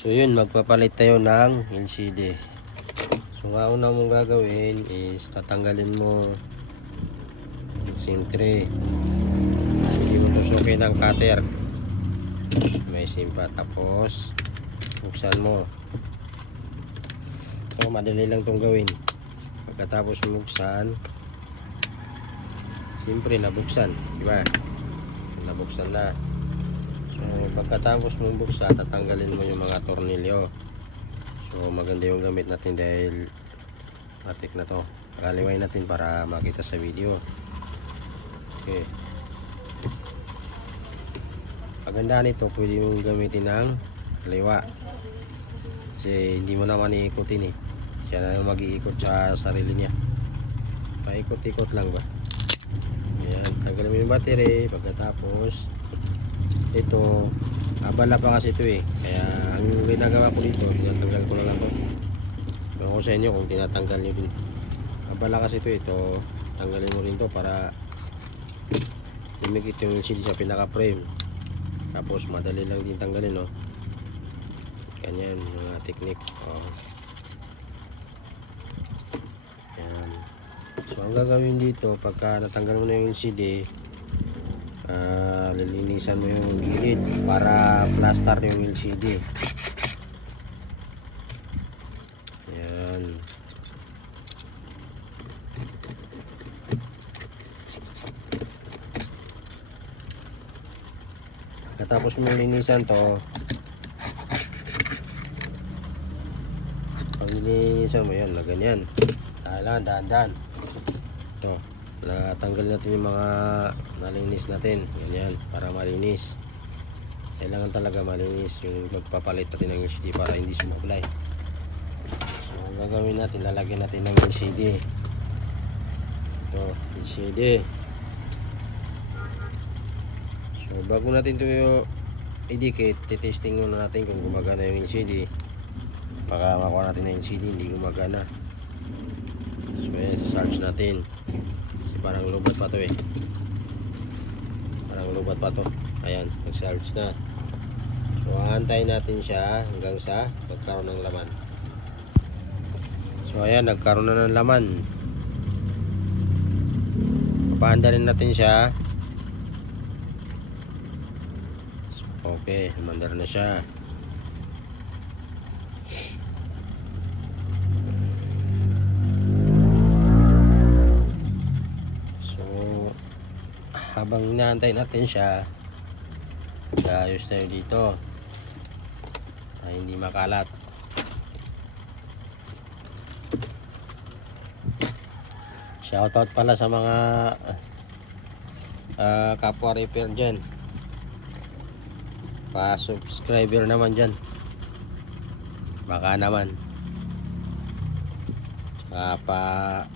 So yun, magpapalit tayo ng LCD. So nga una mong gagawin is tatanggalin mo yung SIM tray. Hindi mo tusukin ng cutter, may SIM pa. Tapos buksan mo. So madali lang itong gawin. Pagkatapos buksan, siyempre nabuksan, diba? Nabuksan na. So pagkatapos mong buksan, tatanggalin mo yung mga tornilyo. So maganda yung gamit natin dahil matik na to. Kaliway natin para makita sa video. Okay. Paganda nito, pwede mong gamitin ng kaliwa. Kasi hindi mo naman iikutin eh. Siya na yung mag-iikot sa sarili niya. Paikot-ikot lang ba. Ayan, tanggalin mo yung battery. Pagkatapos ito, abala pa kasi ito eh. Kaya ang ginagawa ko dito, tinatanggal ko na lang ito. Ewan ko sa inyo kung tinatanggal nyo din. Abala kasi ito, tanggalin mo rin ito para lumikit yung LCD sa pinaka-frame. Tapos madali lang din tanggalin, no? Ganyan mga technique. Ayan. So ang gagawin dito, pagka natanggal mo na yung LCD, lilinisan mo yung gilid para plaster yung LCD. Ayan. Katapos mo linisan to, pag linisan mo yan na ganyan, dahan-dahan ito, natanggal natin yung mga nalinis natin, ganyan, para malinis. Kailangan talaga malinis yung magpapalit natin ng LCD para hindi sumablay. So ang gagawin natin, lalagyan natin ng LCD. Ito, LCD. So bago natin ito i-dikit, titesting muna natin kung gumagana yung LCD. Baka makuha natin na LCD hindi gumagana. So ayan, sa-search natin. Kasi parang lubat pa to eh. Parang lubat pa to. Ayan, nag-search na. So aantayin natin siya hanggang sa magkaroon ng laman. So ayan, nagkaroon na ng laman. Papaandarin natin siya. Okay, mandar na siya. So habang inaantay natin siya, ayos tayo dito ay hindi makalat. Shoutout pala sa mga kapwa repair dyan, pa-subscriber naman dyan, baka naman pa-follow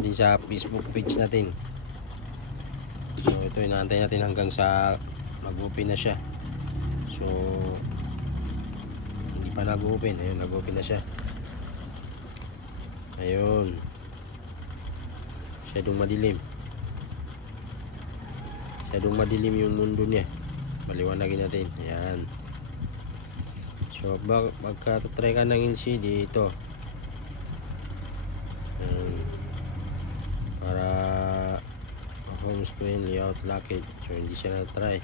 din sa Facebook page natin. So ito, inaantay natin hanggang sa mag-open na siya. So hindi pa nag-open, ayun, nag-open na siya. Ayun, masyadong madilim yung mundo niya. Maliwanagin natin. Ayan. So magka-try ka ng LCD ito. Ayan. Para home screen layout locked. So hindi siya na-try.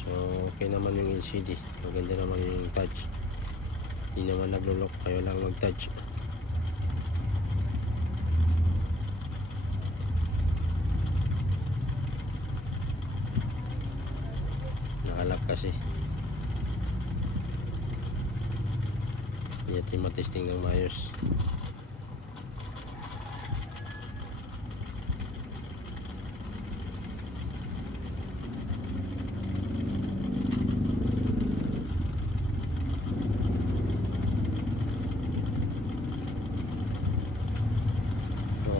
So okay naman yung LCD. Maganda naman yung touch. Hindi naman naglo-lock. Kayo lang mag-touch. Nakalak kasi. Hindi natin matesting ng maayos.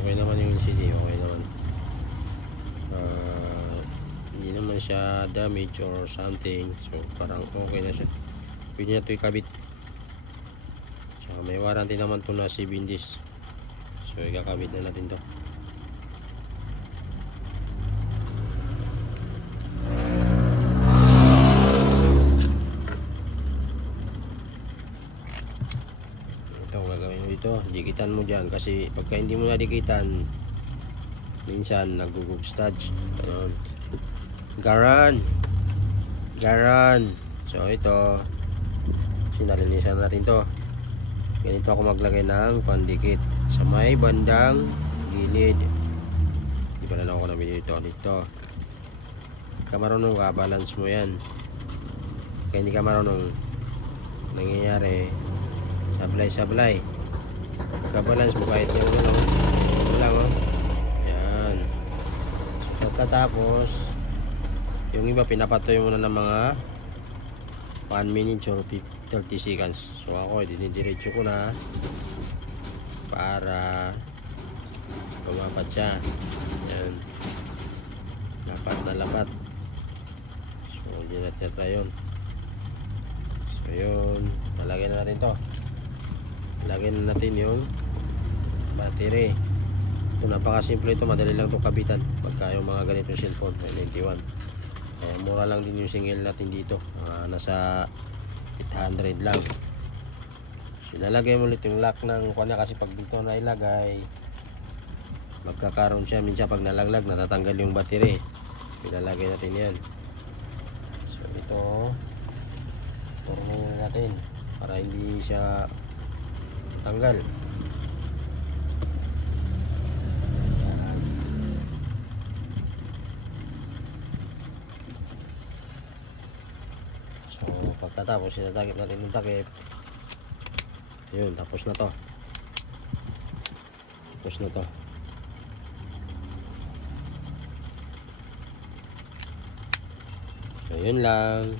Okay naman yung LCD, okay naman. Hindi naman siya damage or something, so parang okay na siya. Pwede na ito ikabit. Tsaka may warranty naman ito na 7 days, so ikakabit na natin to. dikitan mo dyan kasi pagka hindi mo nadikitan minsan nagugugstadge. Ganun. Garan. So ito, sinalinisan natin to. Ganito ako maglagay ng pandikit sa may bandang gilid. Di pa rin ako nabili dito. Ka marunong ka, balance mo yan. Kaya hindi ka marunong, nangyayari sablay. Pagka-balance mo kahit yung ano, ito lang oh. Yan. So, pagkatapos, yung iba pinapatoy muna ng mga 1 minute or 30 seconds. So ako, dinidiretso ko na para lumapat siya. Yan. Lapat. So, hindi natin try yun. So, yun. Lalagyan na natin to. Lagyan na natin yung battery. Ito, napakasimple ito. Madali lang itong kabitan. Pagka yung mga ganitong cellphone, 91. Kaya mura lang din yung single natin dito. Nasa 800 lang. So, ilalagay mo ulit yung lock ng kanya kasi pag dito na ilagay, magkakaroon siya. Minsan pag nalaglag, natatanggal yung battery. Ilalagay natin yan. So ito, turnin natin para hindi siya tanggal. Yan. So pagkatapos sinatagip natin yung takip. Yun, tapos na to. So yun lang.